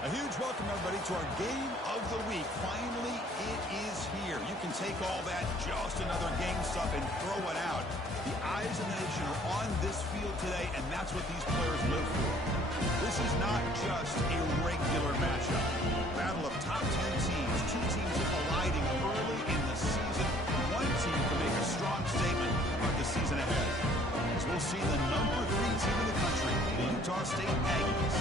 A huge welcome, everybody, to our game of the week. Finally, it is here. You can take all that just another game stuff and throw it out. The eyes of the nation are on this field today, and that's what these players live for. This is not just a regular matchup. Battle of top 10 teams. Two teams colliding early in the season. One team can make a strong statement about the season ahead. As we'll see the number 3 team in the country, the Utah State Aggies,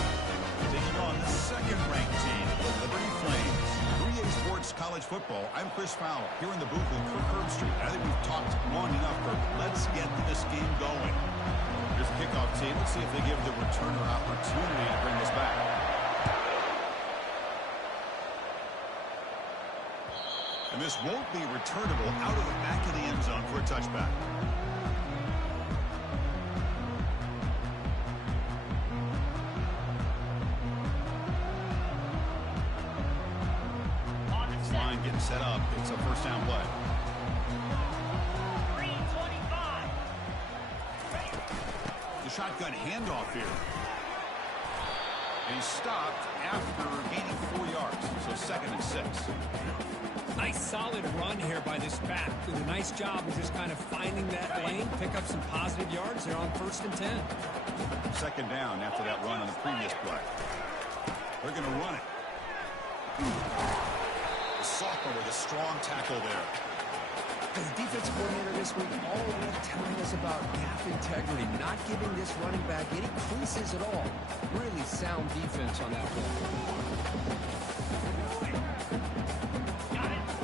taking on the second-ranked team, the Liberty Flames. 3A Sports College Football. I'm Chris Fowler, here in the booth with Kirk Herbstreit. I think we've talked long enough, Kirk. Let's get this game going. Here's the kickoff team. Let's see if they give the returner opportunity to bring this back. And this won't be returnable out of the back of the end zone for a touchback. Getting set up. It's a first down play. 325. The shotgun handoff here. And he's stopped after gaining 4 yards. So 2nd and 6. Nice solid run here by this back. Did a nice job of just kind of finding that lane, pick up some positive yards. They're on 1st and 10. 2nd down after that run on the previous play. They're going to run it. Sophomore with a strong tackle there. The defensive coordinator this week all week telling us about gap integrity, not giving this running back any creases at all. Really sound defense on that play.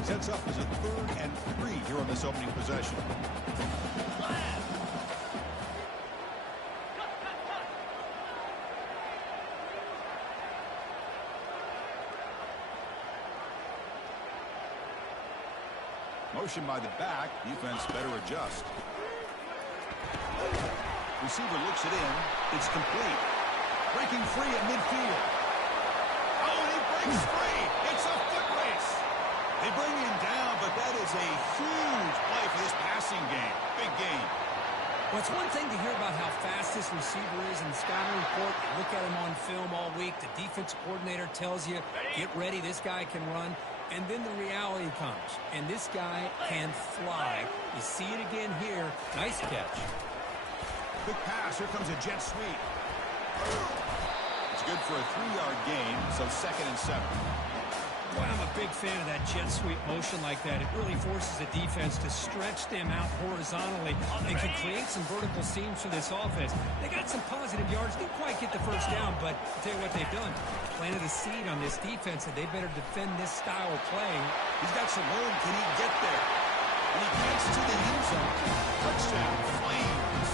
Sets up as a 3rd and 3 here on this opening possession. Motion by the back. Defense better adjust. Receiver looks it in. It's complete. Breaking free at midfield. Oh, and he breaks free. It's a foot race. They bring him down, but that is a huge play for this passing game. Big game. Well, it's one thing to hear about how fast this receiver is in the scouting report. Look at him on film all week. The defensive coordinator tells you, get ready, this guy can run. And then the reality comes, and this guy can fly. You see it again here. Nice catch. Quick pass. Here comes a jet sweep. It's good for a 3-yard gain, so 2nd and 7. Boy, I'm a big fan of that jet sweep motion like that. It really forces the defense to stretch them out horizontally and can create some vertical seams for this offense. They got some positive yards. Didn't quite get the first down, but I'll tell you what they've done. Planted a seed on this defense, and they better defend this style of playing. He's got some room. Can he get there? And he gets to the end zone. Touchdown, Flames.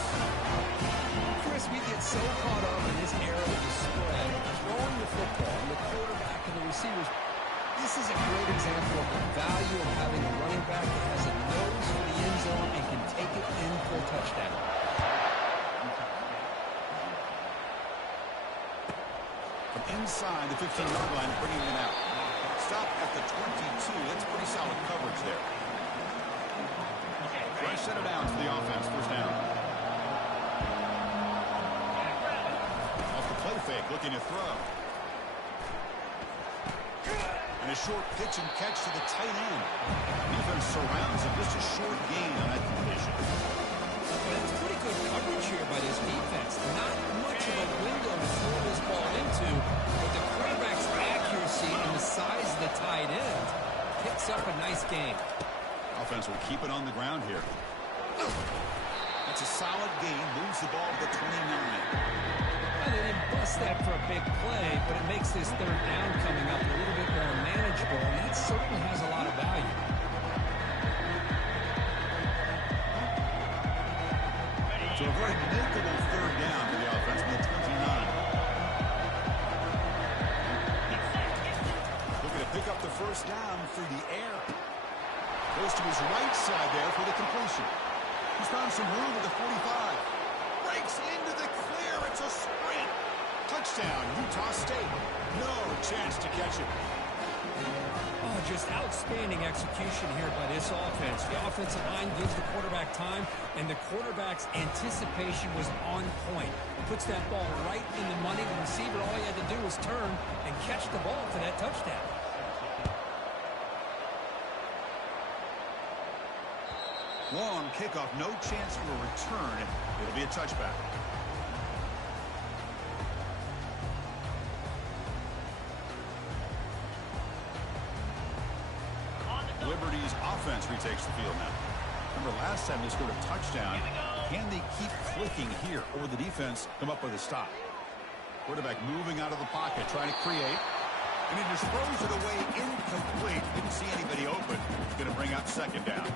Chris, we get so caught up in this era of the spread, throwing the football, and the quarterback and the receivers. This is a great example of the value of having a running back that has a nose for the end zone and can take it in for a touchdown. From inside the 15-yard line, bringing it out. Stop at the 22. That's pretty solid coverage there. Fresh set of downs for the offense. First down. Off the play fake, looking to throw. And a short pitch and catch to the tight end. Defense surrounds him. Just a short gain on that completion. Well, that's pretty good coverage here by this defense. Not much of a window to throw this ball into, but the quarterback's accuracy and the size of the tight end picks up a nice gain. Offense will keep it on the ground here. That's a solid gain. Moves the ball to the 29. Well, they didn't bust that for a big play, but it makes this 3rd down coming up a little bit more manageable, and that certainly has a lot of value. So a very makeable 3rd down for the offense from the 29. Looking to pick up the first down through the air. Goes to his right side there for the completion. He's found some room at the 45. Breaks into the clear. It's a sprint. Touchdown, Utah State. No chance to catch it. Oh, just outstanding execution here by this offense. The offensive line gives the quarterback time, and the quarterback's anticipation was on point. Puts that ball right in the money. The receiver, all he had to do was turn and catch the ball for that touchdown. Long kickoff, no chance for a return. It'll be a touchback. Liberty's offense retakes the field now. Remember last time they scored a touchdown. Can they keep clicking here, or will the defense come up with a stop? Quarterback moving out of the pocket, trying to create. And he just throws it away incomplete. Didn't see anybody open. He's going to bring up second down.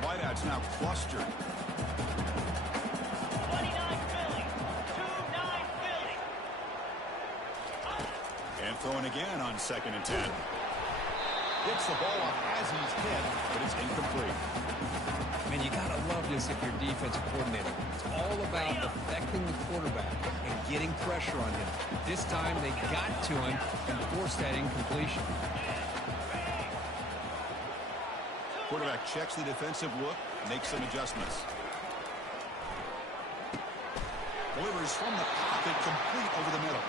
Wideouts now clustered. 29 Philly. 2-9 Philly. And throwing again on 2nd and 10. Gets the ball off as he's hit, but it's incomplete. Man, you got to love this if you're defensive coordinator. It's all about affecting the quarterback and getting pressure on him. This time they got to him and forced that incompletion. Quarterback checks the defensive look, makes some adjustments. Delivers from the pocket, complete over the middle.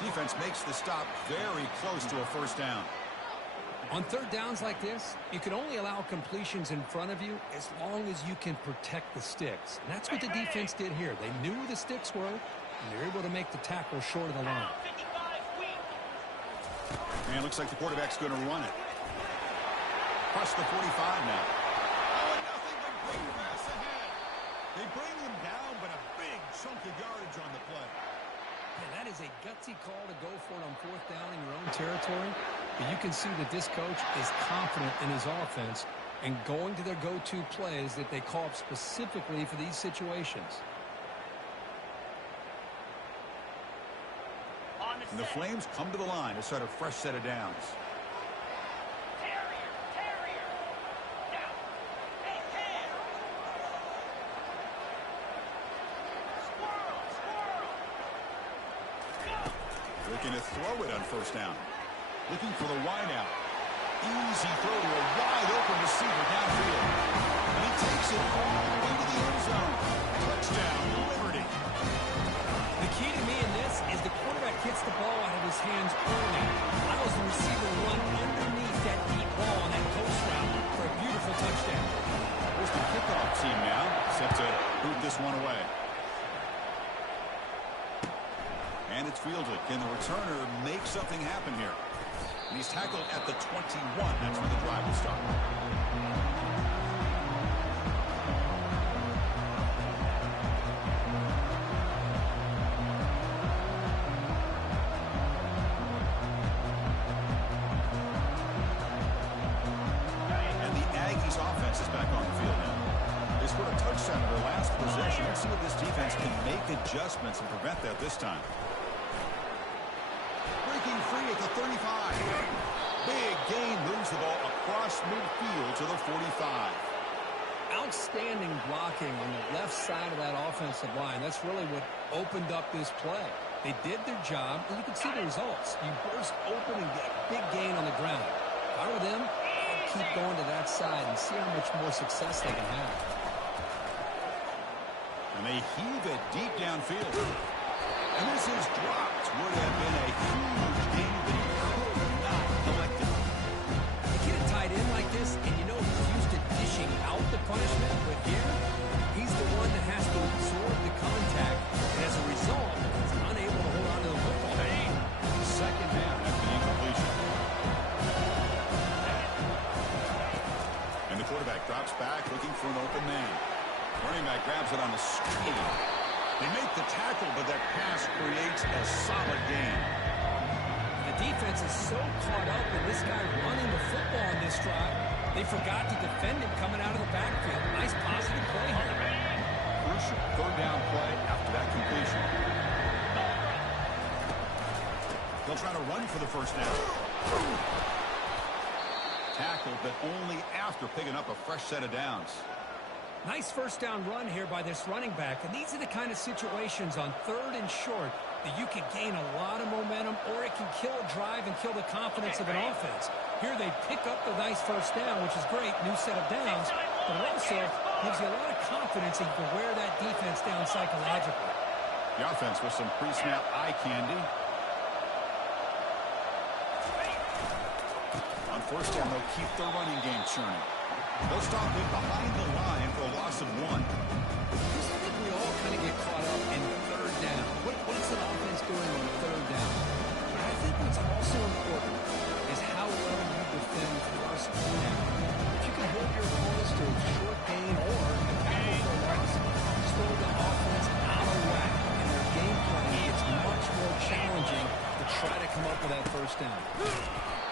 Defense makes the stop very close to a first down. On third downs like this, you can only allow completions in front of you as long as you can protect the sticks. And that's what the defense did here. They knew where the sticks were, and they were able to make the tackle short of the line. And it looks like the quarterback's going to run it. Across the 45 now. Oh, and nothing but green grass ahead. They bring them down, but a big chunk of yardage on the play. Man, that is a gutsy call to go for it on fourth down in your own territory. But you can see that this coach is confident in his offense and going to their go-to plays that they call up specifically for these situations. And the Flames come to the line to start a fresh set of downs. Looking to throw it on first down. Looking for the wideout. Easy throw to a wide-open receiver downfield. And he takes it all into the end zone. Touchdown, Liberty. The key to me in this is the quarterback gets the ball out of his hands early. Allows the receiver to run underneath that deep ball on that post route for a beautiful touchdown. There's the kickoff team now, set to boot this one away. And it's fielded. Can the returner make something happen here? And he's tackled at the 21. That's where the drive will start. And the Aggies offense is back on the field now. They scored a touchdown in their last possession. Let's see if this defense can make adjustments and prevent that this time. Breaking free at the 35. Big gain, moves the ball across midfield to the 45. Outstanding blocking on the left side of that offensive line. That's really what opened up this play. They did their job, and you can see the results. You burst open and get a big gain on the ground. If I were them, I'd keep going to that side and see how much more success they can have. And they heave it deep downfield. And this is dropped. Would have been a huge gain, but he could not collect it. You get it tied in like this, and you know he's used to dishing out the punishment, but here, he's the one that has to absorb the contact, and as a result, he's unable to hold on to the football. Second down after the incompletion. And the quarterback drops back, looking for an open man. Running back grabs it on the screen. They make the tackle, but that pass creates a solid gain. The defense is so caught up in this guy running the football on this drive, they forgot to defend him coming out of the backfield. Nice positive play here. Crucial third down play after that completion. They'll try to run for the first down. Tackled, but only after picking up a fresh set of downs. Nice first down run here by this running back, and these are the kind of situations on third and short that you can gain a lot of momentum, or it can kill a drive and kill the confidence of an offense. Here they pick up the nice first down, which is great, new set of downs, but it also gives you a lot of confidence that you can wear that defense down psychologically. The offense with some pre-snap eye candy. On first down, they'll keep their running game churning. They'll stop it behind the line for a loss of 1. Because I think we all kind of get caught up in third down. What is an offense doing on third down? But I think what's also important is how well you defend first down. If you can hold your opponents to a short gain or a tackle for a loss, slow the offense out of whack, and their game plan gets much more challenging to try to come up with that first down.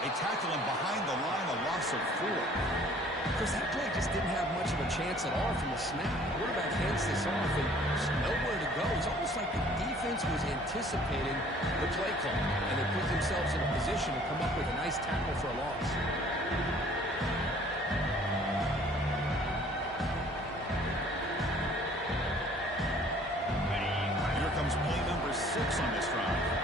They tackle him behind the line, a loss of 4. Because that play just didn't have much of a chance at all from the snap. The quarterback hands this off and there's nowhere to go. It's almost like the defense was anticipating the play call, and they put themselves in a position to come up with a nice tackle for a loss. Here comes play number 6 on this drive.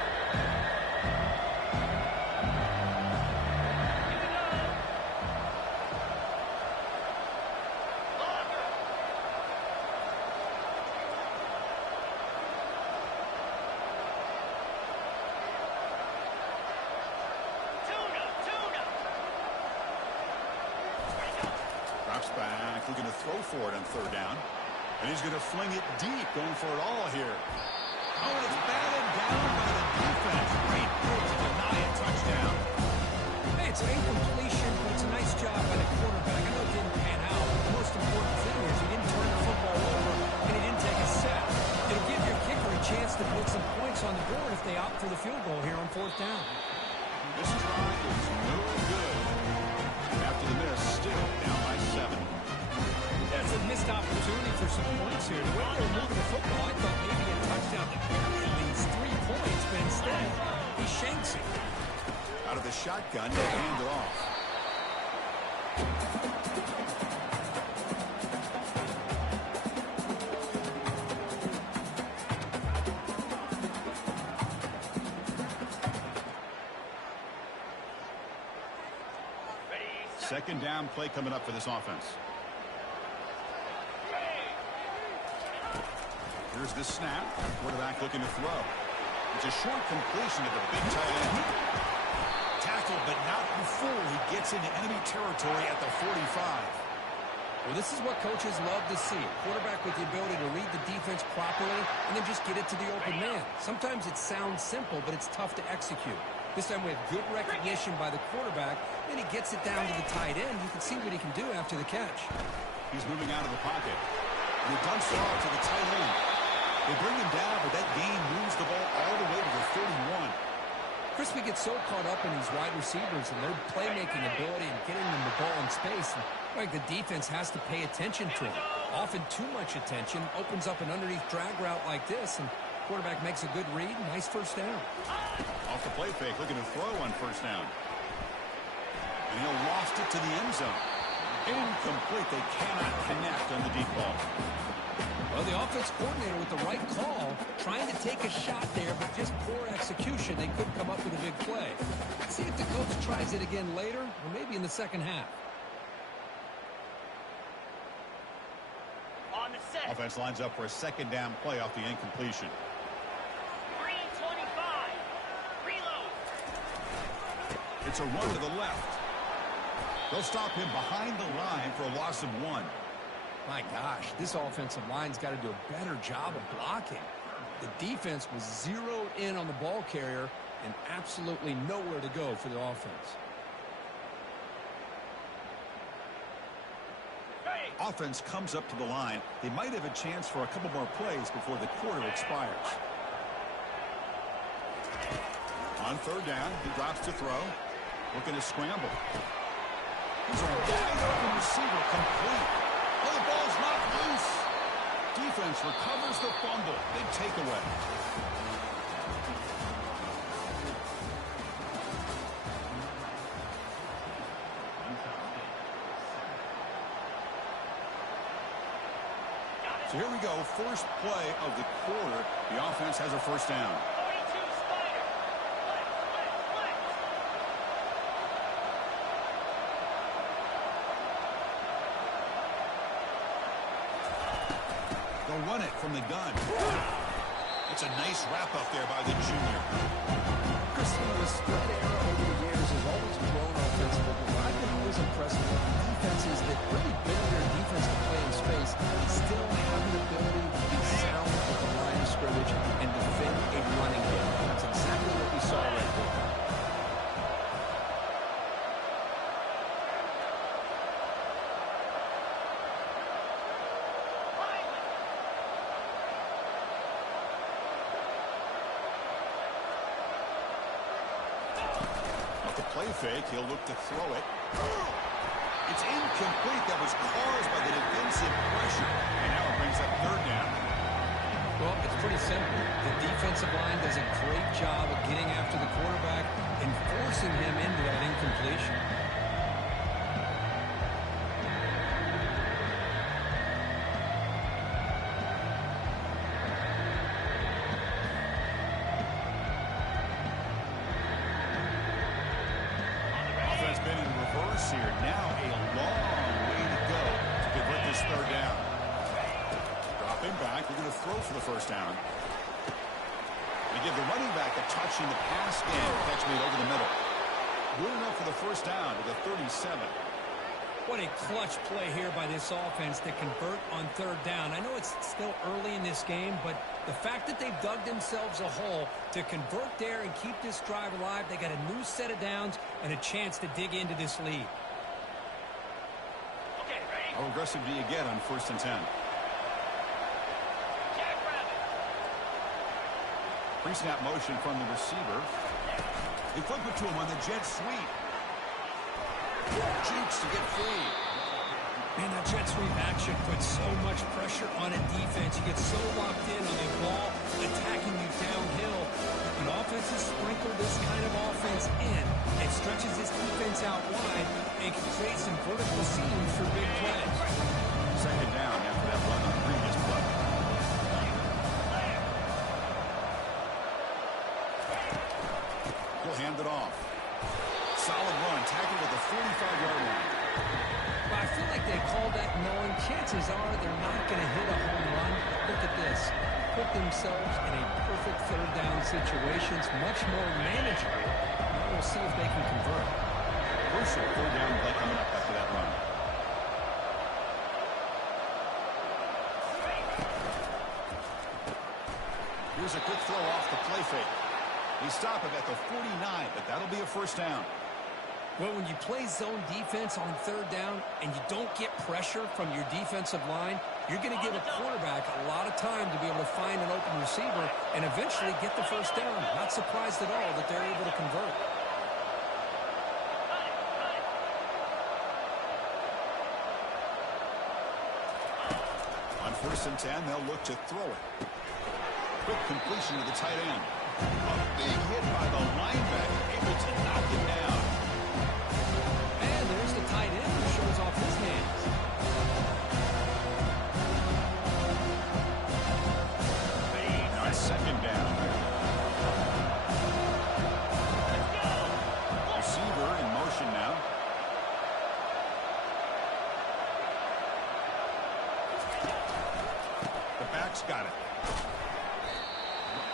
Back, looking to throw for it on third down. And he's going to fling it deep, going for it all here. Oh, and it's batted down by the defense. Great move to deny a touchdown. Hey, it's an incompletion, but it's a nice job by the quarterback. I know it didn't pan out. The most important thing is he didn't turn the football over, and he didn't take a sack. It'll give your kicker a chance to put some points on the board if they opt for the field goal here on fourth down. This try is no good. After the miss, still down by 7. That's a missed opportunity for some points here. The way they were moving the football, I thought maybe a touchdown to bury these 3 points, but instead, he shanks it. Out of the shotgun, they hand it off. Second down play coming up for this offense. Here's the snap. Quarterback looking to throw. It's a short completion to the big tight end. Tackled, but not before he gets into enemy territory at the 45. Well, this is what coaches love to see. A quarterback with the ability to read the defense properly and then just get it to the open man. Sometimes it sounds simple, but it's tough to execute. This time we have good recognition by the quarterback, then he gets it down to the tight end. You can see what he can do after the catch. He's moving out of the pocket. And he dumps it off to the tight end. They bring him down, but that gain moves the ball all the way to the 31. Chris, we get so caught up in these wide receivers and their playmaking ability and getting them the ball in space. And, like, the defense has to pay attention to them. Often too much attention opens up an underneath drag route like this, and quarterback makes a good read. Nice first down. Off the play fake, looking to throw on first down. And he'll lost it to the end zone. Incomplete. They cannot connect on the deep ball. Well, the offense coordinator with the right call, trying to take a shot there, but just poor execution. They couldn't come up with a big play. Let's see if the coach tries it again later, or maybe in the second half. On the set. Offense lines up for a second down play off the incompletion. 3:25. Reload. It's a run to the left. They'll stop him behind the line for a loss of 1. My gosh, this offensive line's got to do a better job of blocking. The defense was zeroed in on the ball carrier and absolutely nowhere to go for the offense. Offense comes up to the line. They might have a chance for a couple more plays before the quarter expires. On third down, he drops to throw. Looking to scramble. He's a wide open receiver, complete. Oh, the ball's knocked loose. Defense recovers the fumble. Big takeaway. So here we go. First play of the quarter. The offense has a first down. They'll run it from the gun. It's a nice wrap-up there by the junior. Christian, the spread era over the years has always grown offensively, but I've been always impressed with defenses that really build their defense to play in space still have an ability to be sound at the line of scrimmage and defend a running game. That's exactly what we saw right there. Play fake, he'll look to throw it. It's incomplete. That was caused by the defensive pressure. And now it brings up third down. Well, it's pretty simple. The defensive line does a great job of getting after the quarterback and forcing him into that incompletion. Here. Now a long way to go to convert this third down. Dropping back. We're going to throw for the first down. They give the running back a touch in the pass game. Catch made over the middle. Good enough for the first down to the 37. What a clutch play here by this offense to convert on third down. I know it's still early in this game, but the fact that they've dug themselves a hole to convert there and keep this drive alive, they got a new set of downs and a chance to dig into this lead. Okay, ready? How aggressive do you get on 1st and 10? Pre-snap motion from the receiver. They flip it to him on the jet sweep. Jukes to get free. Man, that jet sweep action puts so much pressure on a defense. You get so locked in on the ball attacking you downhill. When offenses sprinkle this kind of offense in, it stretches this defense out wide and can create some vertical seams for big plays. Second down after that run on the previous play. He'll hand it off. Solid run, tackled at the 45-yard line. But I feel like they called that knowing chances are they're not going to hit a home run. Look at this. Put themselves in a perfect third down situation. It's much more manageable. Now we'll see if they can convert. Crucial third down play coming up after that run. Here's a quick throw off the play fake. They stop it at the 49, but that'll be a first down. Well, when you play zone defense on third down and you don't get pressure from your defensive line, you're going to give a quarterback a lot of time to be able to find an open receiver and eventually get the first down. Not surprised at all that they're able to convert. On 1st and 10, they'll look to throw it. Quick completion to the tight end. A big hit by the linebacker, able to knock him down. And there's the tight end who shows off his hands. Now it's second down. Receiver in motion now. The back's got it.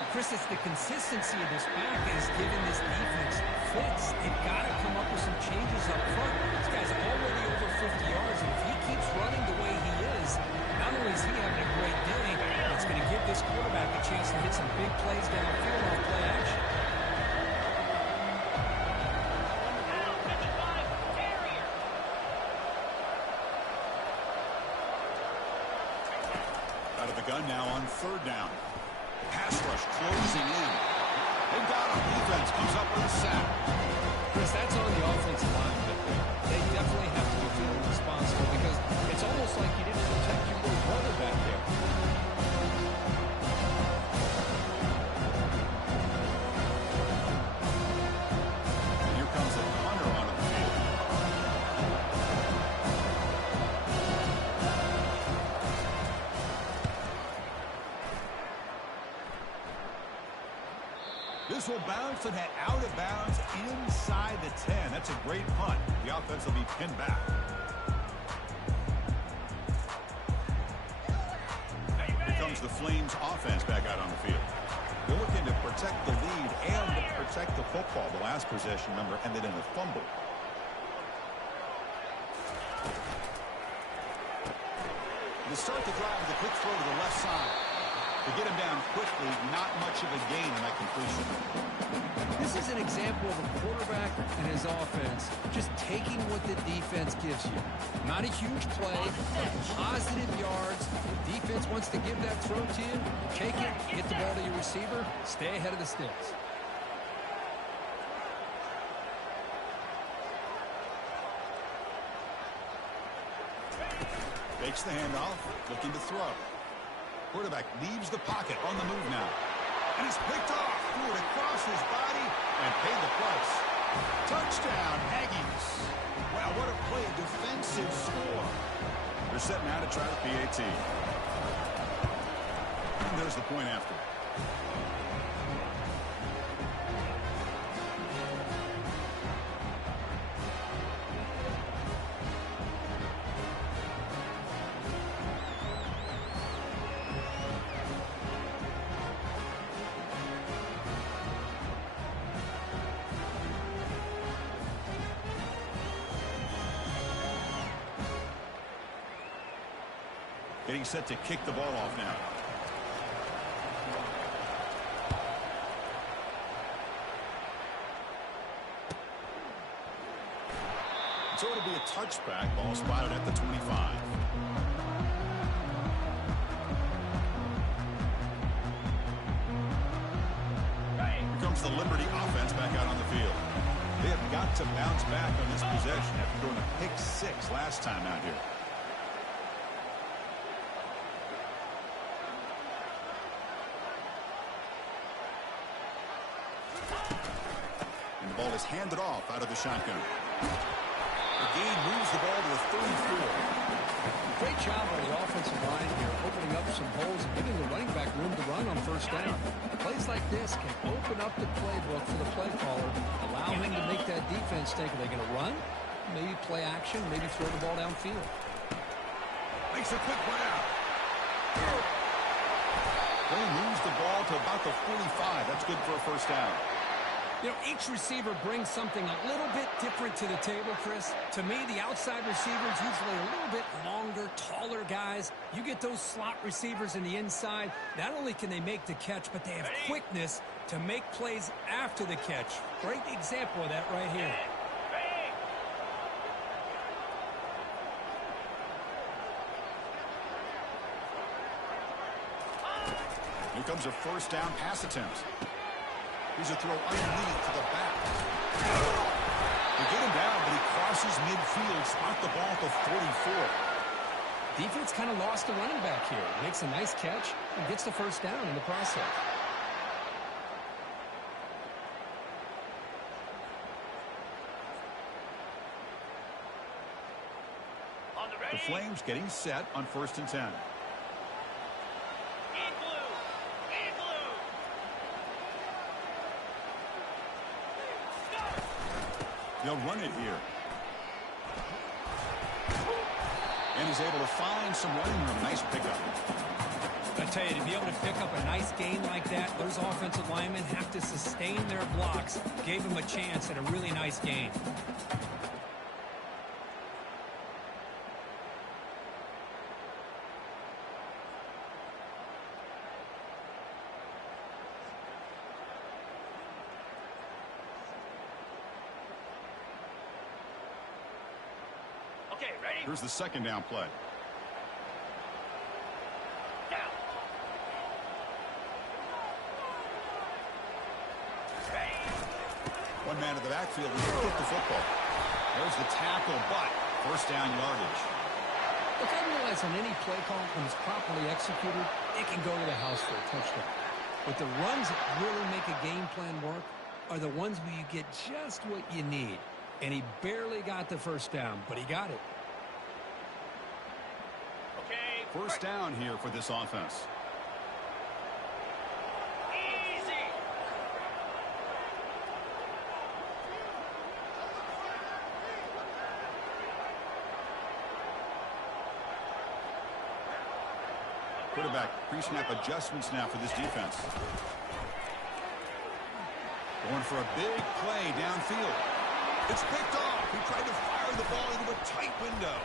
Chris, it's the consistency of this back that is giving this defense fits. They've got to come up with some changes up front. This guy's already over 50 yards, and if he keeps running the way he is, not only is he having a great day, it's going to give this quarterback a chance to hit some big plays downfield off play action. Out of the gun now on third down. Pass rush closing in. They've got him. Defense comes up with a sack. Chris, that's on the offensive line, but they definitely have to be feeling responsible because it's almost like you didn't protect your little brother back there. And here comes the punter onto the field. This will bounce and head out of bounds inside the 10. That's a great punt. The offense will be pinned back. Flames offense back out on the field. They're looking to protect the lead and to protect the football. The last possession, remember, ended in a fumble. To start the drive with a quick throw to the left side. To get him down quickly, not much of a gain on that completion. This is an example of a quarterback and his offense just taking what the defense gives you. Not a huge play, but positive yards. The defense wants to give that throw to you. Take it, get the ball to your receiver, stay ahead of the sticks. Fakes the handoff, looking to throw. Quarterback leaves the pocket, on the move now. And it's picked off. Threw it across his body and paid the price. Touchdown, Aggies. Wow, what a play. Defensive score. They're set now to try the PAT. And there's the point after. Getting set to kick the ball off now. So it'll be a touchback. Ball spotted at the 25. Here comes the Liberty offense back out on the field. They have got to bounce back on this possession after throwing a pick 6 last time out here. Ball is handed off out of the shotgun. The gain moves the ball to the 34. Great job by the offensive line here, opening up some holes and giving the running back room to run on first down. Plays like this can open up the playbook for the play caller, allow him to make that defense think, are they going to run? Maybe play action, maybe throw the ball downfield. Makes a quick grab. They moves the ball to about the 45. That's good for a first down. You know, each receiver brings something a little bit different to the table, Chris. To me, the outside receivers, usually a little bit longer, taller guys. You get those slot receivers in the inside, not only can they make the catch, but they have quickness to make plays after the catch. Great example of that right here. Here comes a first down pass attempt. Here's a throw underneath to the back. They get him down, but he crosses midfield, spot the ball at the 44. Defense kind of lost the running back here. Makes a nice catch and gets the first down in the process. The Flames getting set on 1st and 10. They'll run it here. And he's able to find some running room. Nice pickup. I tell you, to be able to pick up a nice gain like that, those offensive linemen have to sustain their blocks. Gave him a chance at a really nice gain. Okay, ready? Here's the second down play. Down. Ready? One man in the backfield will get the football. There's the tackle, but first down yardage. Look, I realize on any play call, when it's properly executed, it can go to the house for a touchdown. But the runs that really make a game plan work are the ones where you get just what you need. And he barely got the first down, but he got it. Okay. First down here for this offense. Easy. Quarterback pre-snap adjustments now for this defense. Going for a big play downfield. It's picked off. He tried to fire the ball into a tight window.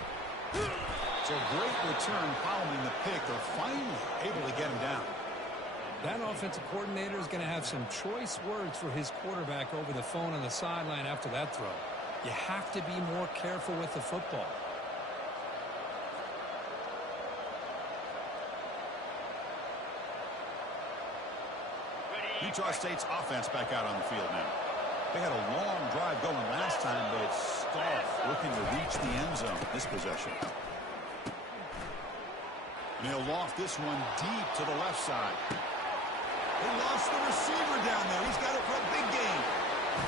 So great return following the pick. They're finally able to get him down. That offensive coordinator is going to have some choice words for his quarterback over the phone on the sideline after that throw. You have to be more careful with the football. Utah State's offense back out on the field now. They had a long drive going last time, but it stalled, looking to reach the end zone this possession. And he'll loft this one deep to the left side. They lost the receiver down there. He's got it for a big gain.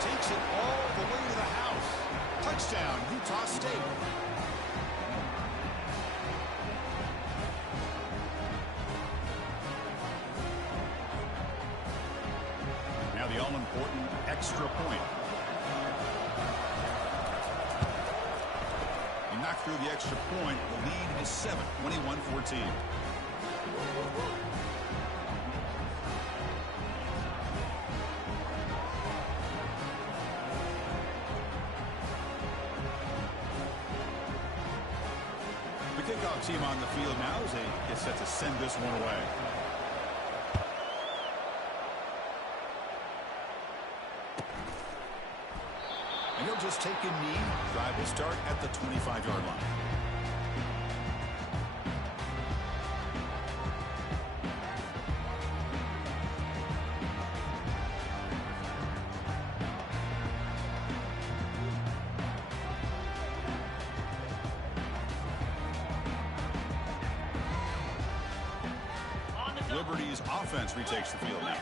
Takes it all the way to the house. Touchdown, Utah State. Now the all-important extra point. He knocked through the extra point. The lead is 7, 21-14. Kickoff team on the field now as they get set to send this one away. And he'll just take a knee. Drive will start at the 25-yard line. Liberty's offense retakes the field now.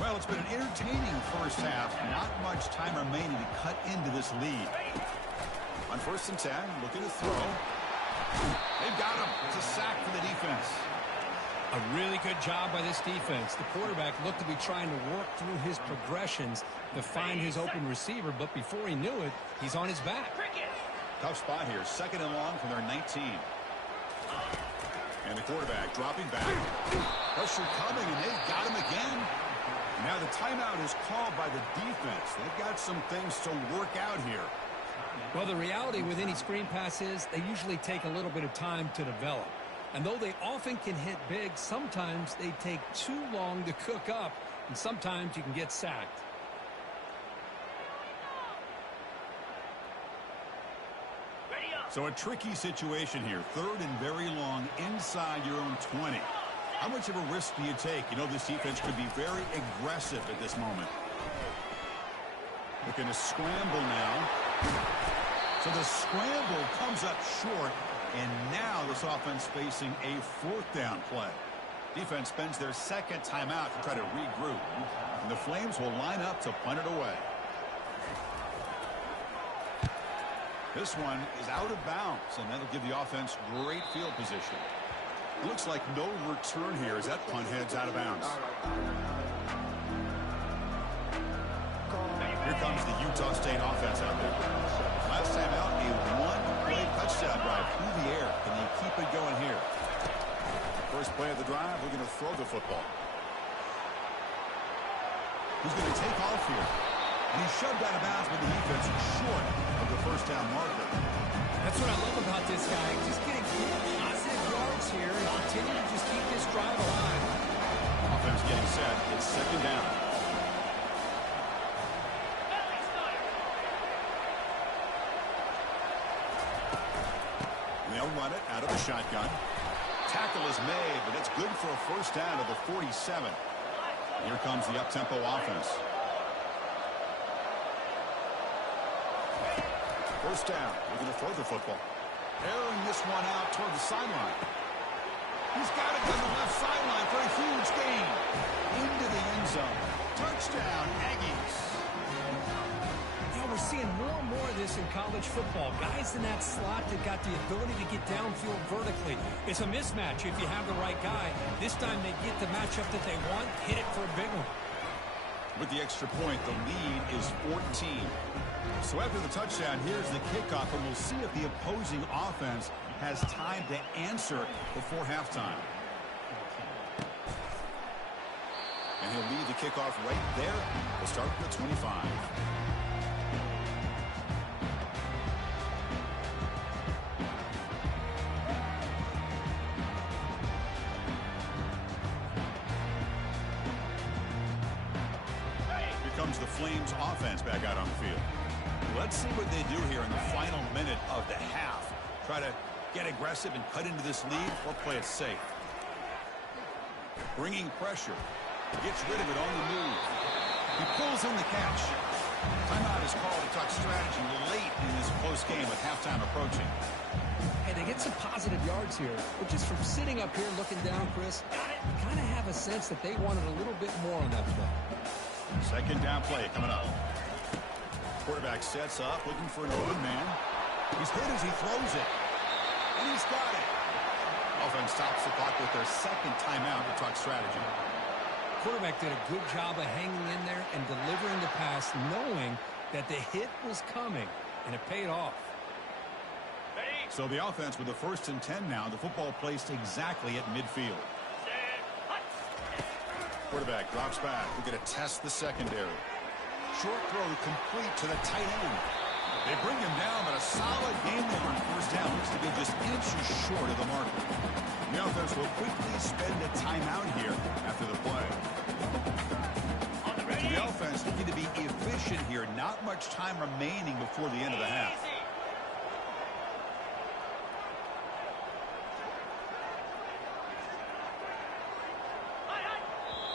Well, it's been an entertaining first half. Not much time remaining to cut into this lead. On 1st and 10, looking to throw. They've got him. It's a sack for the defense. A really good job by this defense. The quarterback looked to be trying to work through his progressions to find his open receiver, but before he knew it, he's on his back. Tough spot here. 2nd and long from their 19. And the quarterback dropping back. Pressure coming, and they've got him again. Now the timeout is called by the defense. They've got some things to work out here. Well, the reality with any screen pass is they usually take a little bit of time to develop. And though they often can hit big, sometimes they take too long to cook up, and sometimes you can get sacked. So a tricky situation here. 3rd and very long inside your own 20. How much of a risk do you take? You know, this defense could be very aggressive at this moment. Looking to scramble now. So the scramble comes up short, and now this offense facing a 4th down play. Defense spends their 2nd timeout to try to regroup. And the Flames will line up to punt it away. This one is out of bounds, and that'll give the offense great field position. Looks like no return here as that punt heads out of bounds. Here comes the Utah State offense out there. Last time out, a one-play touchdown drive through the air. Can they keep it going here? First play of the drive, we're going to throw the football. Who's going to take off here? And he's shoved out of bounds with the defense short of the 1st down marker. That's what I love about this guy. Just getting good positive yards here and continue to just keep this drive alive. Offense getting set. It's 2nd down. And they'll run it out of the shotgun. Tackle is made, but it's good for a 1st down to the 47. Here comes the up-tempo offense. 1st down. We're going to throw the football. Airing this one out toward the sideline. He's got it on the left sideline for a huge gain. Into the end zone. Touchdown, Aggies. Yeah, we're seeing more and more of this in college football. Guys in that slot that got the ability to get downfield vertically. It's a mismatch if you have the right guy. This time they get the matchup that they want, hit it for a big one. With the extra point, the lead is 14. So after the touchdown, here's the kickoff, and we'll see if the opposing offense has time to answer before halftime. he'll lead the kickoff right there. We'll start with 25. Here comes the Flames offense back out on the field. Let's see what they do here in the final minute of the half. Try to get aggressive and cut into this lead, or play it safe. Bringing pressure. Gets rid of it on the move. He pulls in the catch. Timeout is called to talk strategy late in this close game with halftime approaching. Hey, they get some positive yards here, but just from sitting up here looking down, Chris, you kind of have a sense that they wanted a little bit more on that play. Second down play coming up. Quarterback sets up, looking for an open man. He's hit as he throws it. And he's got it. Offense stops the clock with their second timeout to talk strategy. Quarterback did a good job of hanging in there and delivering the pass, knowing that the hit was coming, and it paid off. So the offense with the 1st and 10 now. The football placed exactly at midfield. Quarterback drops back. We're going to test the secondary. Short throw complete to the tight end. They bring him down, but a solid game there on 1st down. Looks to be just inches short of the marker. The offense will quickly spend a timeout here after the play. So the offense looking to be efficient here. Not much time remaining before the end of the half.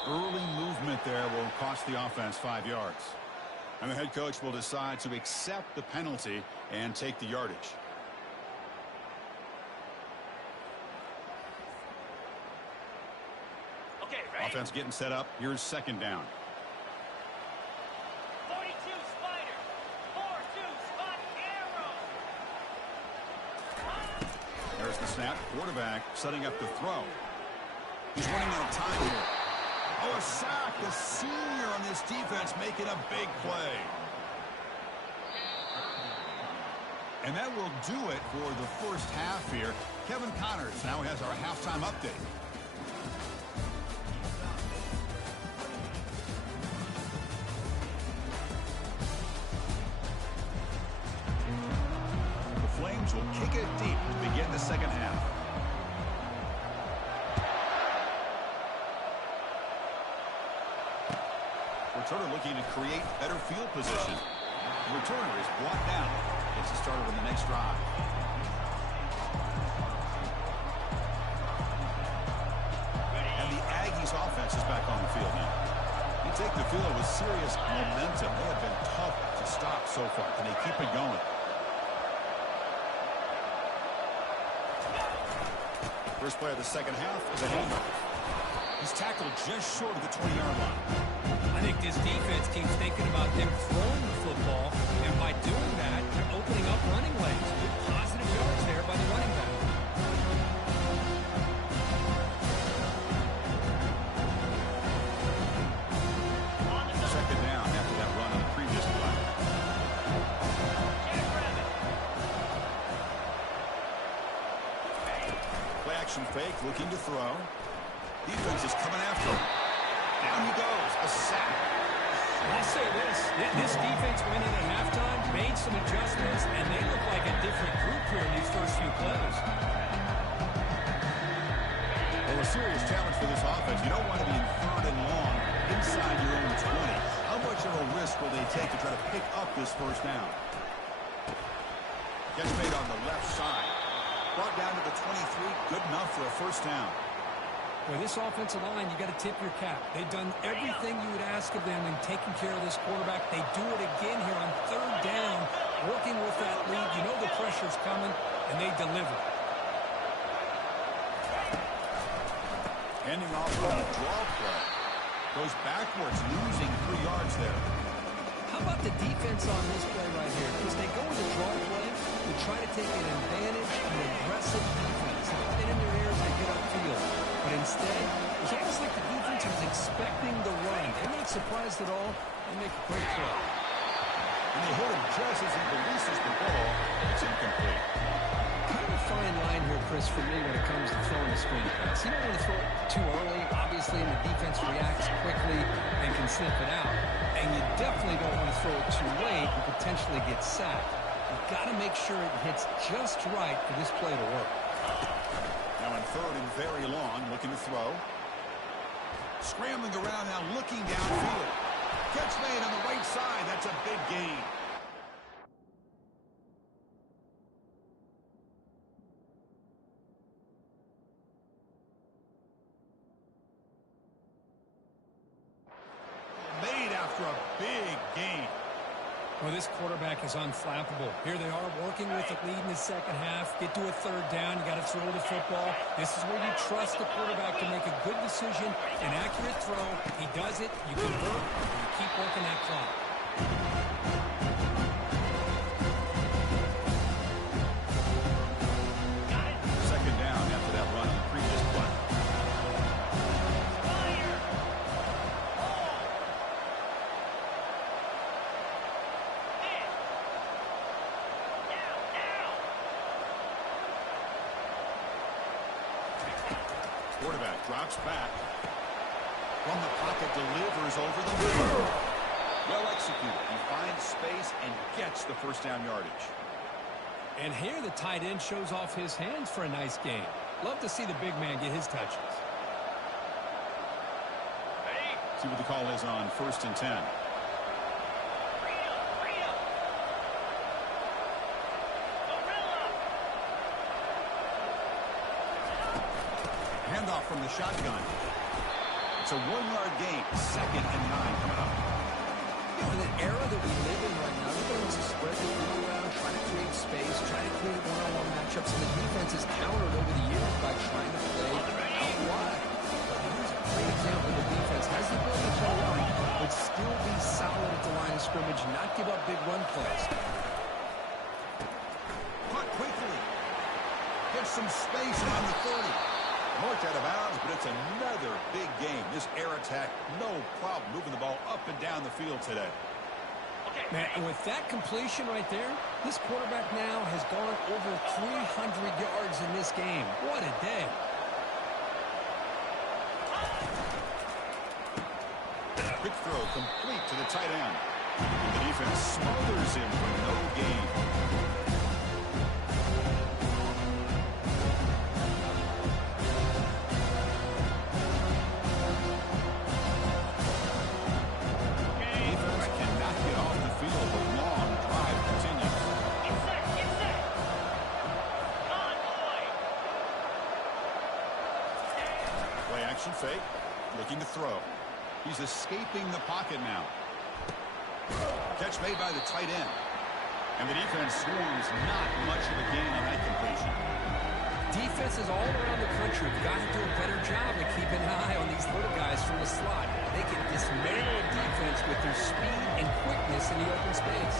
Early movement there will cost the offense 5 yards. And the head coach will decide to accept the penalty and take the yardage. Okay, ready? Offense getting set up. Here's 2nd down. 42 spider. 4-2 spot arrow. There's the snap. Quarterback setting up the throw. He's running out of time here. Oh, a sack. The senior on this defense making a big play. And that will do it for the 1st half here. Kevin Connors now has our halftime update. The Flames will kick it deep to begin the 2nd half. Returner looking to create better field position. The returner is brought down. Gets the starter on the next drive. And the Aggies offense is back on the field now. You take the field with serious momentum. They have been tough to stop so far. Can they keep it going? First play of the 2nd half is a handoff. He's tackled just short of the 20-yard line. I think this defense keeps thinking about them throwing the football, and by doing that, they're opening up running lanes. Good positive yards there by the running back. Second down after that run on the previous play. Play action fake, looking to throw. Defense is coming after him. Down he goes. A sack. I'll say this defense went in at halftime, made some adjustments, and they look like a different group here in these first few plays. Well, a serious challenge for this offense. You don't want to be in 3rd and long inside your own 20. How much of a risk will they take to try to pick up this 1st down? Gets made on the left side. Brought down to the 23. Good enough for a 1st down. Well, this offensive line, you got to tip your cap. They've done everything you would ask of them in taking care of this quarterback. They do it again here on 3rd down, working with that lead. You know the pressure's coming, and they deliver. Handing off on a draw play. Goes backwards, losing 3 yards there. How about the defense on this play right here? Because they go with a draw play to try to take an advantage of an aggressive defense. They get in their ears, they get upfield. But instead, it's almost like the defense was expecting the run. They're not surprised at all. They make a great play. And they hit him just as he releases the ball. It's incomplete. Kind of a fine line here, Chris, for me when it comes to throwing a screen pass. You don't want to throw it too early, obviously, and the defense reacts quickly and can sniff it out. And you definitely don't want to throw it too late and potentially get sacked. You've got to make sure it hits just right for this play to work. Now in third and very long, looking to throw. Scrambling around now, looking downfield. Catch made on the right side. That's a big gain. Made after a big gain. Well, this quarterback is unflappable. Here they are working with the lead in the second half. Get to a third down. You got to throw the football. This is where you trust the quarterback to make a good decision, an accurate throw. He does it. You convert, and you keep working that clock. Second down after that run on the previous play. Quarterback drops back. From the pocket, delivers over the middle. Well executed. He finds space and gets the first down yardage. And here the tight end shows off his hands for a nice game. Love to see the big man get his touches. See what the call is on 1st and 10. Handoff from the shotgun. It's a 1-yard gain. 2nd and 9 coming up. You know, in the era that we live in right now, everybody wants to spread the ball around, try to create space, try to create one-on-one matchups, and the defense has countered over the years by trying to play out wide. But here's a great example. The defense has the ability to play wide, but still be solid at the line of scrimmage, not give up big run plays. Caught quickly. Gets some space around the 30. Marked out of bounds, but it's another big game. This air attack, no problem moving the ball up and down the field today. Man, and with that completion right there, this quarterback now has gone over 300 yards in this game. What a day. Quick throw complete to the tight end. And the defense smothers him for no gain. Fake, looking to throw. He's escaping the pocket now. Catch made by the tight end. And the defense swarms not much of a gain on that completion. Defenses all around the country have got to do a better job of keeping an eye on these little guys from the slot. They can dismantle a defense with their speed and quickness in the open space.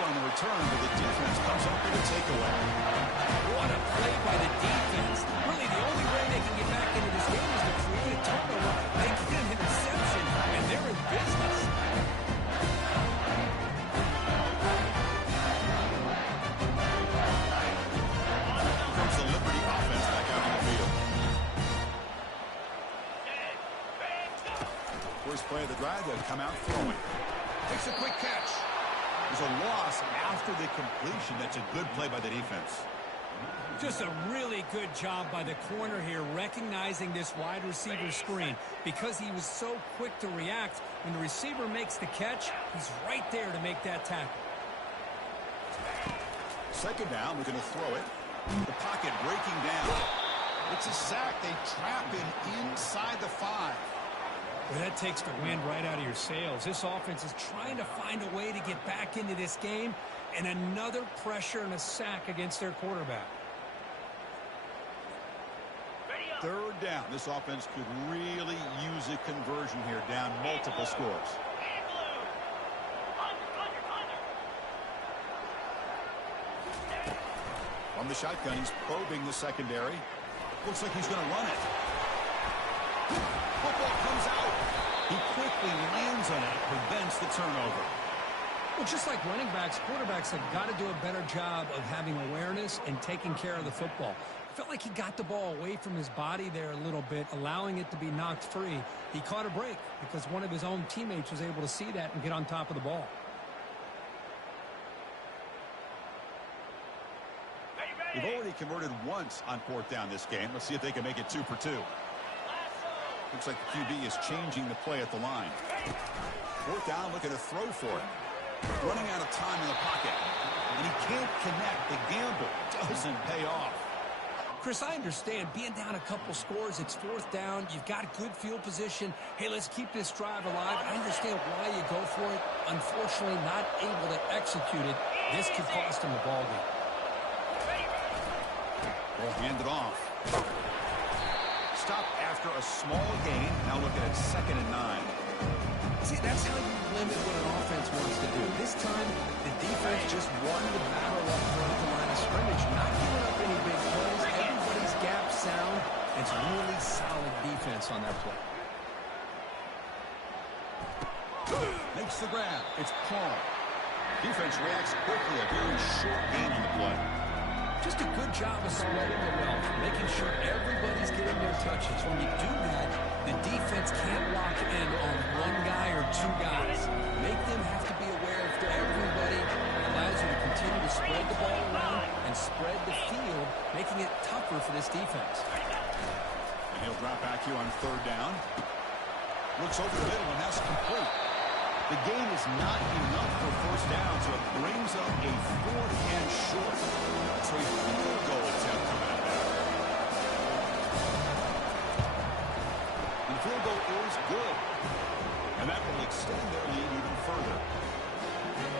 On the return, but the defense comes up with a takeaway. What a play by the defense. Really, the only way they can get back into this game is to create a turnover. They get an interception, and they're in business. Here comes the Liberty offense back out on the field. First play of the drive, they'll come out throwing. Takes a quick catch. There's a loss after the completion. That's a good play by the defense. Just a really good job by the corner here, recognizing this wide receiver screen. Because he was so quick to react, when the receiver makes the catch, he's right there to make that tackle. Second down, we're going to throw it. The pocket breaking down. It's a sack. They trap him inside the 5. Well, that takes the wind right out of your sails. This offense is trying to find a way to get back into this game, and another pressure and a sack against their quarterback. Third down. This offense could really use a conversion here, down multiple scores. From the shotgun, he's probing the secondary. Looks like he's going to run it. Football comes out. He quickly simply lands on it, prevents the turnover. Well, just like running backs, quarterbacks have got to do a better job of having awareness and taking care of the football. I felt like he got the ball away from his body there a little bit, allowing it to be knocked free. He caught a break because one of his own teammates was able to see that and get on top of the ball. They've already converted once on 4th down this game. Let's see if they can make it 2 for 2. Looks like the QB is changing the play at the line. 4th down, looking to throw for it. Running out of time in the pocket. And he can't connect. The gamble doesn't pay off. Chris, I understand being down a couple scores. It's 4th down. You've got good field position. Hey, let's keep this drive alive. I understand why you go for it. Unfortunately, not able to execute it. This could cost him the ball game. Ball handed off. Stop after a small gain. Now looking at 2nd and 9. See, that's how you limit what an offense wants to do. This time, the defense just won the battle up front of the line of scrimmage, not giving up any big plays. Everybody's gap sound. It's really solid defense on that play. Makes the grab. It's Paul. Defense reacts quickly. A very short gain on the play. Just a good job of spreading the wealth, making sure everybody's getting their touches. When you do that, the defense can't lock in on one guy or 2 guys. Make them have to be aware of everybody. It allows you to continue to spread the ball around and spread the field, making it tougher for this defense. And he'll drop back here on 3rd down. Looks over the middle, and that's complete. The gain is not enough for 1st down, so it brings up a 4th and short. So a field goal attempt coming up there. And the field goal is good. And that will extend their lead even further.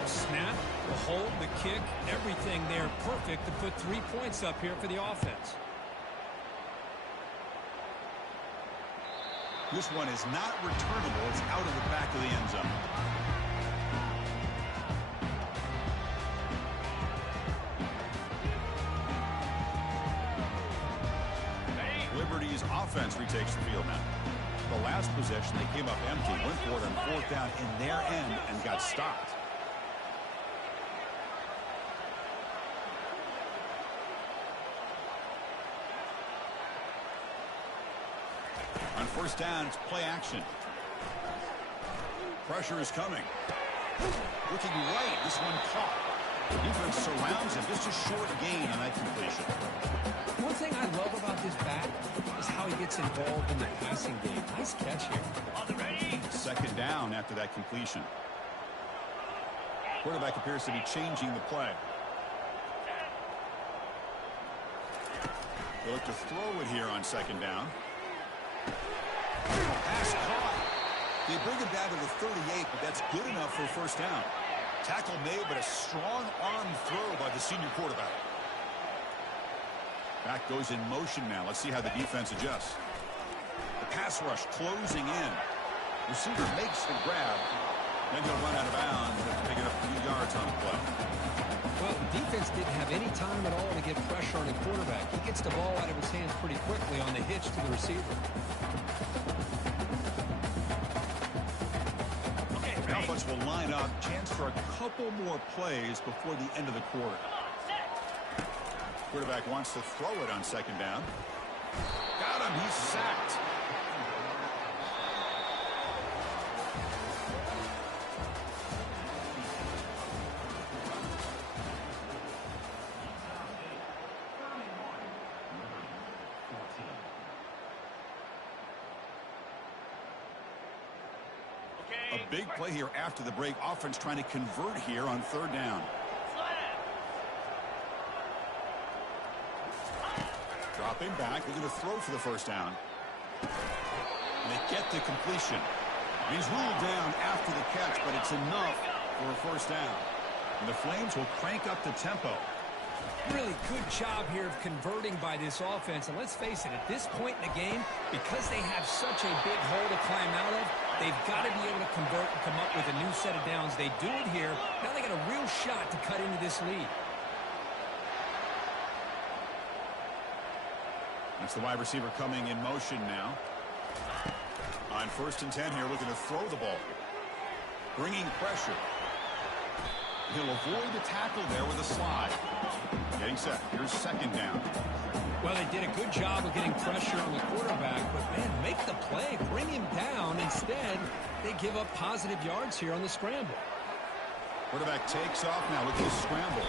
Snap, the hold, the kick, everything there perfect to put 3 points up here for the offense. This one is not returnable. It's out of the back of the end zone. Liberty's offense retakes the field now. The last possession, they came up empty, went for it on 4th down in their end and got stopped. On 1st down, it's play action. Pressure is coming. Looking right, this one caught. Defense surrounds him. Just a short gain on that completion. One thing I love about this back is how he gets involved in the passing game. Nice catch here. 2nd down after that completion. Quarterback appears to be changing the play. They look to throw it here on 2nd down. Pass caught. They bring it down to the 38, but that's good enough for 1st down. Tackle made, but a strong arm throw by the senior quarterback. Back goes in motion now. Let's see how the defense adjusts. The pass rush closing in. Receiver makes the grab. Then he'll run out of bounds after picking up a few yards on the play. Well, the defense didn't have any time at all to get pressure on the quarterback. He gets the ball out of his hands pretty quickly on the hitch to the receiver. The offense will line up. Chance for a couple more plays before the end of the quarter. Quarterback wants to throw it on 2nd down. Got him. He's sacked. A big play here after the break. Offense trying to convert here on 3rd down. Dropping back. They're going to throw for the 1st down. And they get the completion. He's ruled down after the catch, but it's enough for a 1st down. And the Flames will crank up the tempo. Really good job here of converting by this offense. And let's face it, at this point in the game, because they have such a big hole to climb out of, they've got to be able to convert and come up with a new set of downs. They do it here. Now they got a real shot to cut into this lead. That's the wide receiver coming in motion now. On 1st and 10 here, looking to throw the ball. Bringing pressure. He'll avoid the tackle there with a slide. Getting set. Here's 2nd down. Well, they did a good job of getting pressure on the quarterback, but, man, make the play. Bring him down. Instead, they give up positive yards here on the scramble. Quarterback takes off now, looking to scramble.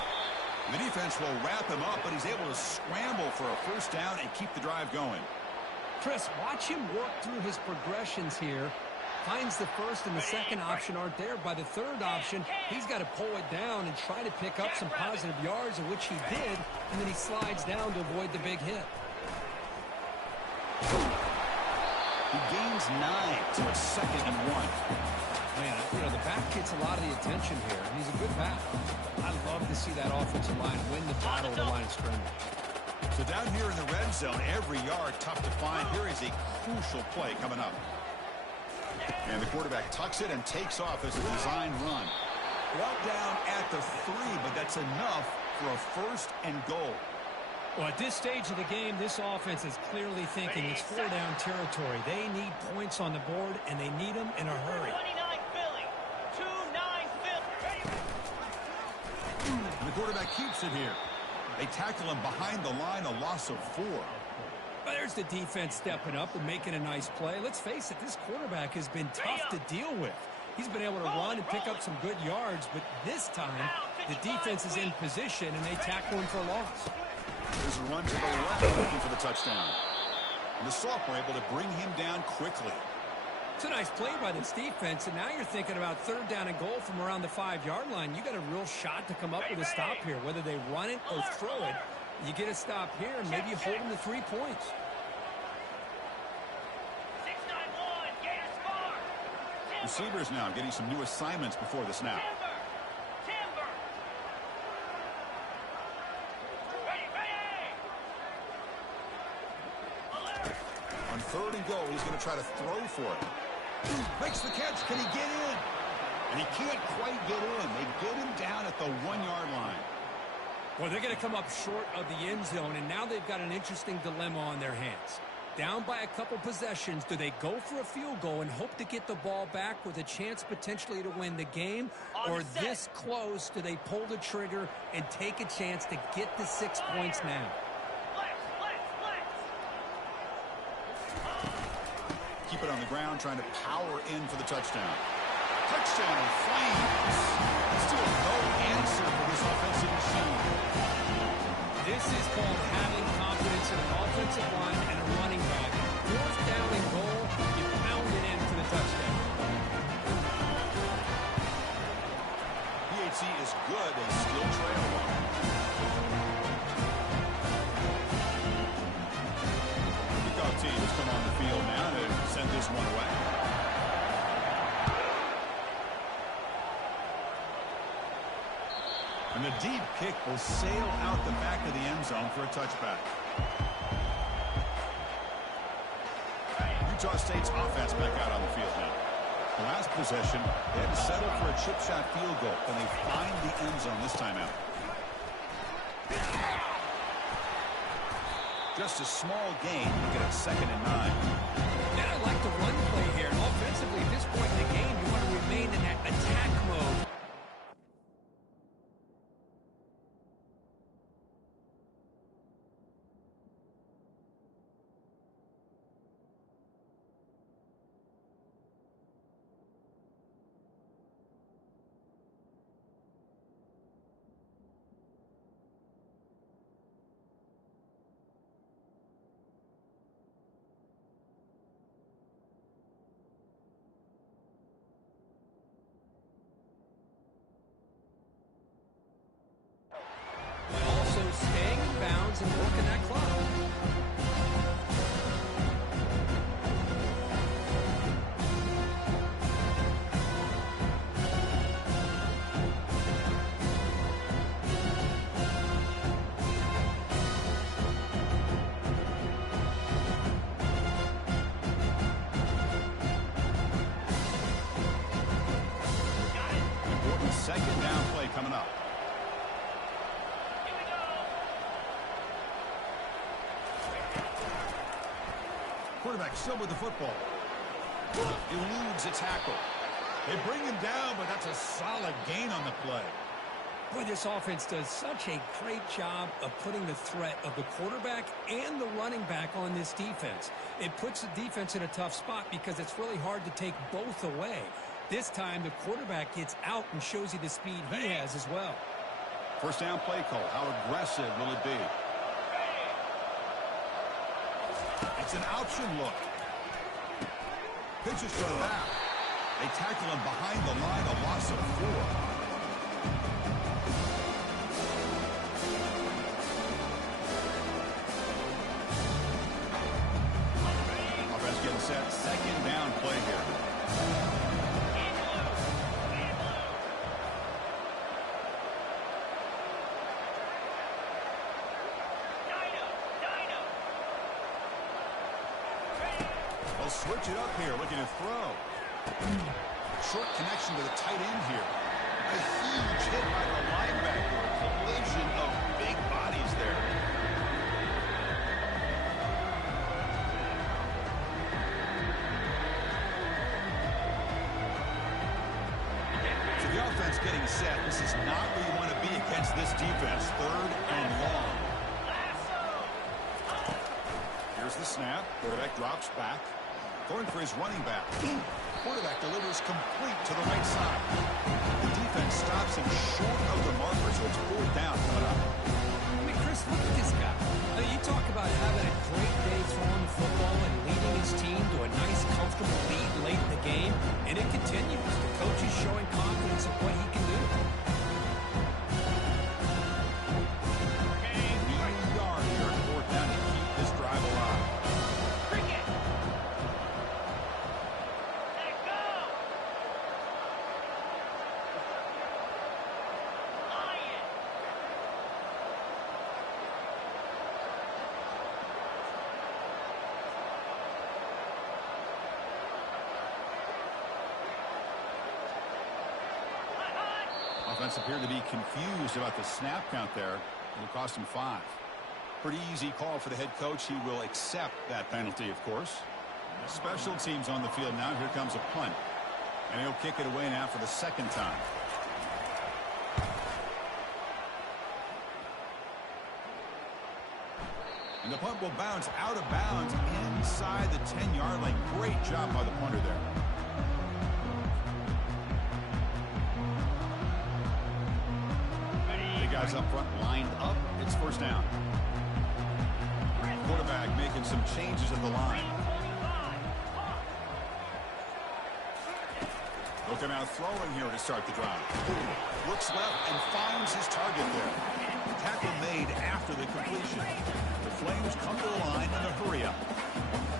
The defense will wrap him up, but he's able to scramble for a 1st down and keep the drive going. Chris, watch him work through his progressions here. Finds the 1st and the 2nd option aren't there. By the 3rd option, he's got to pull it down and try to pick up some positive yards, of which he did, and then he slides down to avoid the big hit. He gains 9, so it's 2nd and 1. Man, you know, the back gets a lot of the attention here, and he's a good back. I love to see that offensive line win the battle of the line of scrimmage. So down here in the red zone, every yard tough to find. Here is a crucial play coming up. And the quarterback tucks it and takes off as a design run. Well down at the 3, but that's enough for a 1st and goal. Well, at this stage of the game, this offense is clearly thinking it's 4-down territory. They need points on the board, and they need them in a hurry. 29 Philly. 2-9 Philly. And the quarterback keeps it here. They tackle him behind the line, a loss of 4. Well, there's the defense stepping up and making a nice play. Let's face it, this quarterback has been tough to deal with. He's been able to run and pick up some good yards, but this time the defense is in position and they tackle him for a loss. There's a run to the left looking for the touchdown. And the sophomore able to bring him down quickly. It's a nice play by this defense, and now you're thinking about 3rd down and goal from around the 5-yard line. You got a real shot to come up with a stop here, whether they run it or throw it. You get a stop here, and maybe you hold them to 3 points. 6-9-1. Gator score. Receivers now getting some new assignments before the snap. Timber. Ready. Alert. On 3rd and goal, he's going to try to throw for it. Makes the catch. Can he get in? And he can't quite get in. They get him down at the 1-yard line. Well, they're going to come up short of the end zone, and now they've got an interesting dilemma on their hands. Down by a couple possessions, do they go for a field goal and hope to get the ball back with a chance potentially to win the game? Or this close, do they pull the trigger and take a chance to get the 6 points now? Flex. Keep it on the ground, trying to power in for the touchdown. Touchdown in flames. Still no answer for this offensive machine. This is called having confidence in an offensive line and a running back. 4th down and goal, you pound it in for the touchdown. PHC is good. They still trail one. Kickoff team has come on the field now to send this one away. And the deep kick will sail out the back of the end zone for a touchback. Utah State's offense back out on the field now. The last possession, they had to settle for a chip shot field goal, and they find the end zone this time out. Just a small gain. Look at it, 2nd and 9. And I like the run play here. And offensively, at this point in the game, you want to remain in that attack mode. Also staying in bounds and working that clock. Important 2nd down play coming up. Quarterback still with the football. Eludes a tackle. They bring him down, but that's a solid gain on the play. Boy, this offense does such a great job of putting the threat of the quarterback and the running back on this defense. It puts the defense in a tough spot because it's really hard to take both away. This time, the quarterback gets out and shows you the speed he has as well. First down play call. How aggressive will it be? It's an option look. Pitches to the back. They tackle him behind the line, a loss of 4. Set second down play here. They'll switch it up here, looking to throw. Short connection to the tight end here. A huge hit by the linebacker. A collision of big bodies there. Getting set. This is not where you want to be against this defense. Third and long. Here's the snap. Quarterback drops back. Going for his running back. Quarterback delivers complete to the right side. The defense stops him short of the marker, so it's 4th down coming up. I mean, Chris, look at this guy. Now, you talk about having a great day throwing the football and leading his team to a nice, comfortable lead late in the game, and it continues. The coach is showing confidence in what he can do. New yard here at 4th down to keep this drive alive. Bring it. Let it go. Lion. Offense appeared to be confused about the snap count there. It'll cost him 5. Pretty easy call for the head coach. He will accept that penalty, of course. Special teams on the field now. Here comes a punt. And he'll kick it away now for the second time. And the punt will bounce out of bounds inside the 10-yard line. Great job by the punter there. Guys up front lined up. It's 1st down. Quarterback making some changes at the line. They'll come out throwing here to start the drive. Looks left and finds his target there. Tackle made after the completion. The Flames come to the line in a hurry up.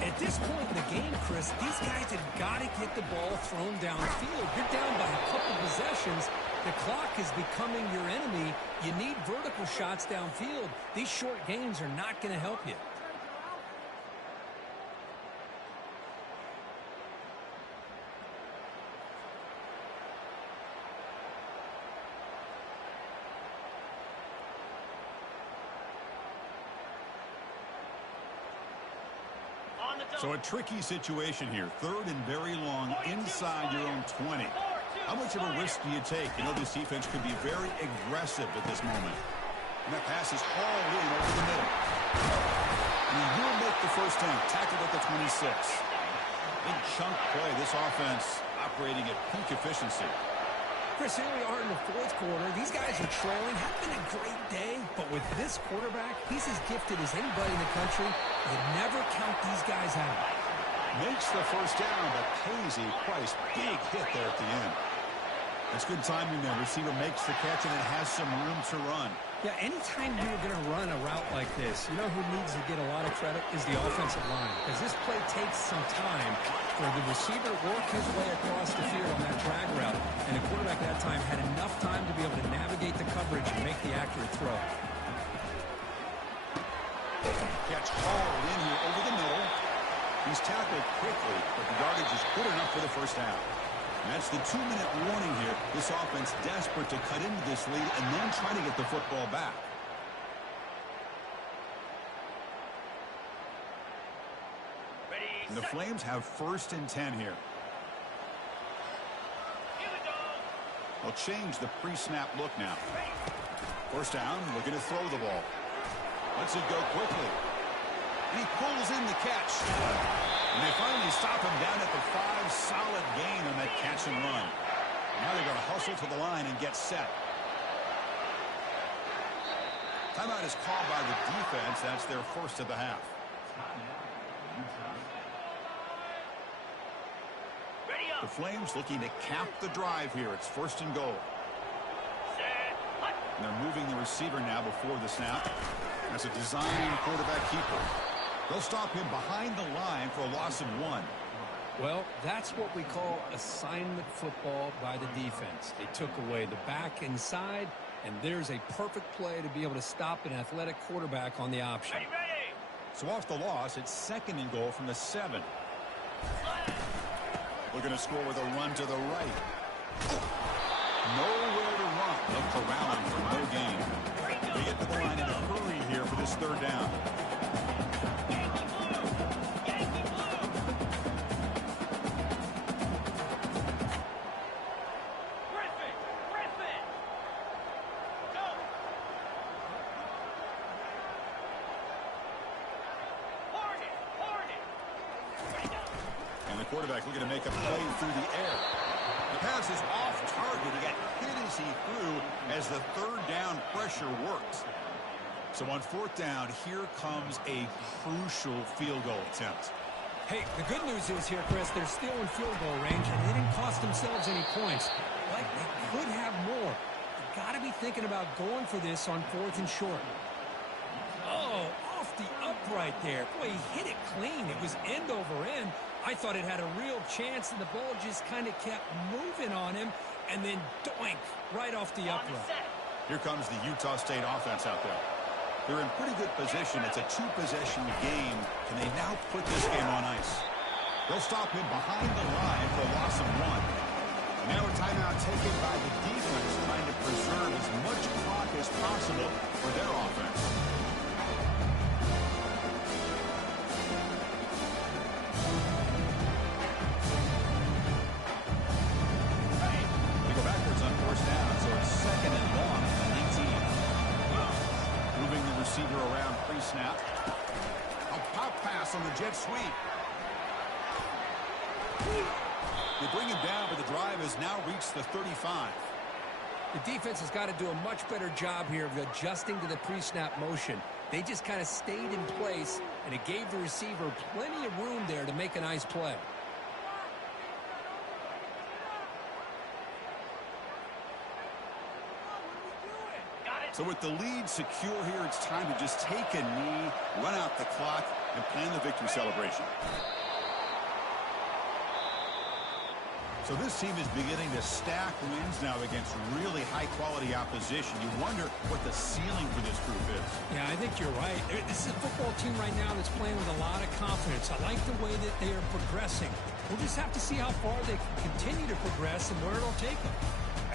At this point in the game, Chris, these guys have got to get the ball thrown downfield. You're down by a couple possessions. The clock is becoming your enemy. You need vertical shots downfield. These short gains are not going to help you. So a tricky situation here. 3rd and very long inside your own 20. How much of a risk do you take? You know, this defense could be very aggressive at this moment. And that pass is hauled in over the middle. And he will make the first down. Tackled at the 26. Big chunk play. This offense operating at peak efficiency. Chris, here we are in the 4th quarter. These guys are trailing. Having a great day. But with this quarterback, he's as gifted as anybody in the country. You never count these guys out. Makes the first down, but pays a price. Big hit there at the end. That's good timing there. Receiver makes the catch, and it has some room to run. Yeah, anytime you're going to run a route like this, you know who needs to get a lot of credit is the offensive line. Because this play takes some time for the receiver to work his way across the field on that drag route. And the quarterback at that time had enough time to be able to navigate the coverage and make the accurate throw. Catch hauled in here over the middle. He's tackled quickly, but the yardage is good enough for the first down. And that's the 2-minute warning here. This offense desperate to cut into this lead and then try to get the football back. And the Flames have 1st and 10 here. Here we go. They'll change the pre-snap look now. 1st down, looking to throw the ball. Lets it go quickly. And he pulls in the catch. And they finally stop him down at the 5. Solid gain on that catch and run. Now they're going to hustle to the line and get set. Timeout is called by the defense. That's their 1st of the half. Ready The up. Flames looking to cap the drive here. It's 1st and goal. Set. Hut. And they're moving the receiver now before the snap. That's a design quarterback keeper. They'll stop him behind the line for a loss of 1. Well, that's what we call assignment football by the defense. They took away the back inside, and there's a perfect play to be able to stop an athletic quarterback on the option. Ready, ready. So off the loss, it's 2nd and goal from the 7. Looking to score with a run to the right. Nowhere to run. They'll corral him for no gain. They get to the line in a hurry here for this 3rd down. Yankee blue. Yankee blue. Griffin. Griffin. Go. Hornet. Hornet. Ready, go. And the quarterback looking to make a play through the air. The pass is off target. He got hit as he threw as the 3rd down pressure works. So on 4th down, here comes a crucial field goal attempt. Hey, the good news is here, Chris, they're still in field goal range, and they didn't cost themselves any points. But they could have more. You got to be thinking about going for this on 4th and short. Oh, off the upright there. Boy, he hit it clean. It was end over end. I thought it had a real chance, and the ball just kind of kept moving on him, and then doink, right off the On the upright. set. Here comes the Utah State offense out there. They're in pretty good position. It's a 2-possession game. Can they now put this game on ice? They'll stop him behind the line for a loss of 1. Now a timeout taken by the defense, trying to preserve as much clock as possible for their offense. They go backwards on 1st down, so it's 2nd and long from the 19. Moving the receiver around pre-snap. A pop pass on the jet sweep. They bring him down, but the drive has now reached the 35. The defense has got to do a much better job here of adjusting to the pre-snap motion. They just kind of stayed in place, and it gave the receiver plenty of room there to make a nice play. Got it. So with the lead secure here, it's time to just take a knee, run out the clock, and plan the victory celebration. So this team is beginning to stack wins now against really high-quality opposition. You wonder what the ceiling for this group is. Yeah, I think you're right. This is a football team right now that's playing with a lot of confidence. I like the way that they are progressing. We'll just have to see how far they can continue to progress and where it'll take them.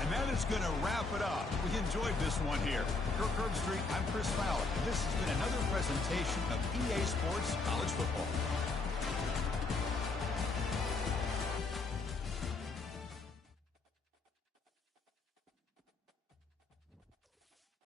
And that is going to wrap it up. We enjoyed this one here. For Curb Street, I'm Chris Fowler. This has been another presentation of EA Sports College Football.